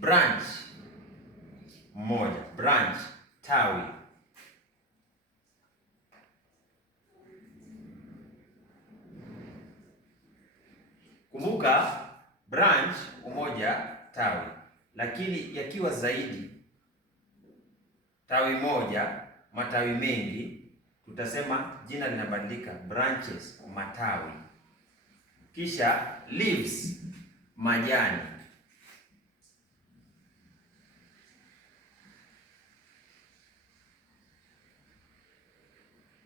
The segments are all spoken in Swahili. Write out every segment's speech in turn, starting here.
Branch, mmoja. Branch, tawi. Kumbuka branch, umoja, tawi. Lakini yakiwa zaidi, tawi moja, matawi mengi, tutasema jina linabadilika, branches, matawi. Kisha leaves, majani.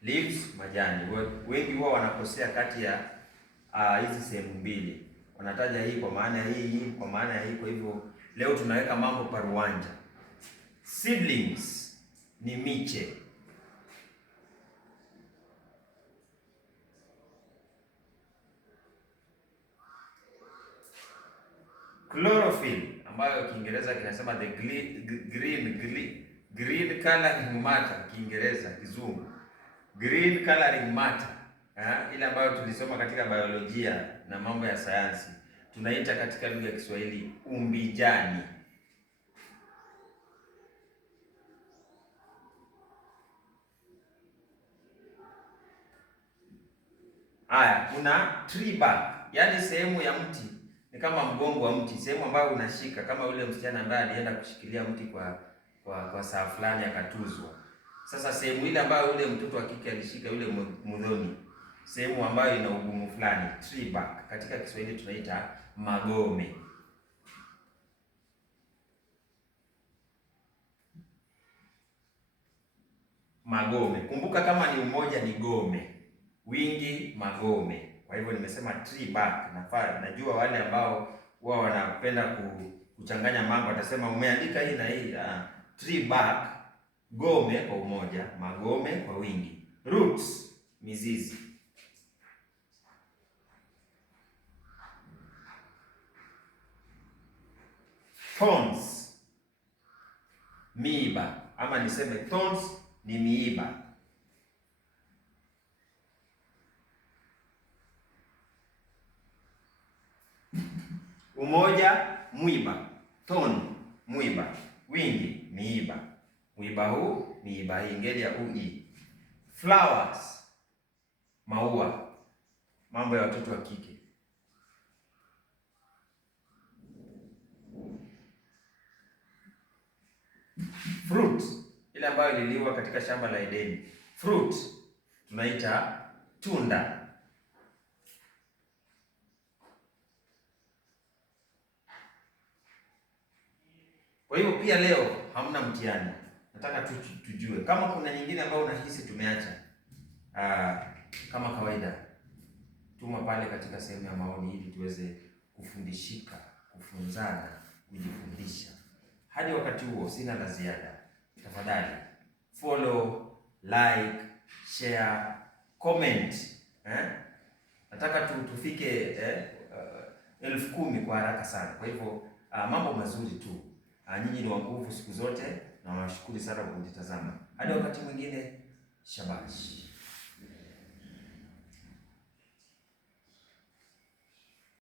Leaves, majani. Wengi huwa wanakosea kati ya hizi sehemu mbili. Wanataja hii kwa maana ya hii kwa maana ya hii. Kwa hivyo leo tunaweka mambo paruanja. Seedlings ni miche. Chlorophyll ambayo Kiingereza kinasema the green coloring matter, Kiingereza, Kizungu green coloring matter, ile ambayo tulisoma katika biolojia na mambo ya sayansi, tunaita katika lugha ya Kiswahili umbijani. Haya, kuna tree bark, yaani sehemu ya mti ni kama mgongo wa mti, sehemu ambayo unashika, kama yule msichana ambaye alienda kushikilia mti kwa saa fulani akatuzwa. Sasa sehemu ile ambayo yule mtoto wa kike alishika yule mudhoni, sehemu ambayo ina ugumu fulani, tree bark, katika Kiswahili tunaita magome. Magome. Kumbuka kama ni umoja ni gome, wingi magome. Kwa hivyo nimesema tree bark. Najua wale ambao huwa wanapenda kuchanganya mambo watasema umeandika hii na hii. Tree bark, gome kwa umoja, magome kwa wingi. Roots, mizizi. Thorns, miiba, ama niseme thorns ni miiba. Umoja, mwiba. Thorn, mwiba. Wingi, miiba. Mwiba huu, miiba hii, ngeli ya ui. Flowers, maua, mambo ya watoto wa kike. Fruit, ile ambayo ililiwa katika shamba la Edeni. Fruit tunaita tunda. Kwa hiyo pia leo hamna mtihani. Nataka tujue kama kuna nyingine ambayo unahisi tumeacha. Kama kawaida, tuma pale katika sehemu ya maoni ili tuweze kufundishika, kufunzana, kujifundisha. Hadi wakati huo sina la ziada. Tafadhali follow, like, share, comment. Nataka tufike 10,000 kwa haraka sana. Kwa hivyo mambo mazuri tu. Nyinyi ni wa nguvu siku zote na nawashukuru sana kwa kunitazama. Hadi wakati mwingine, shabash.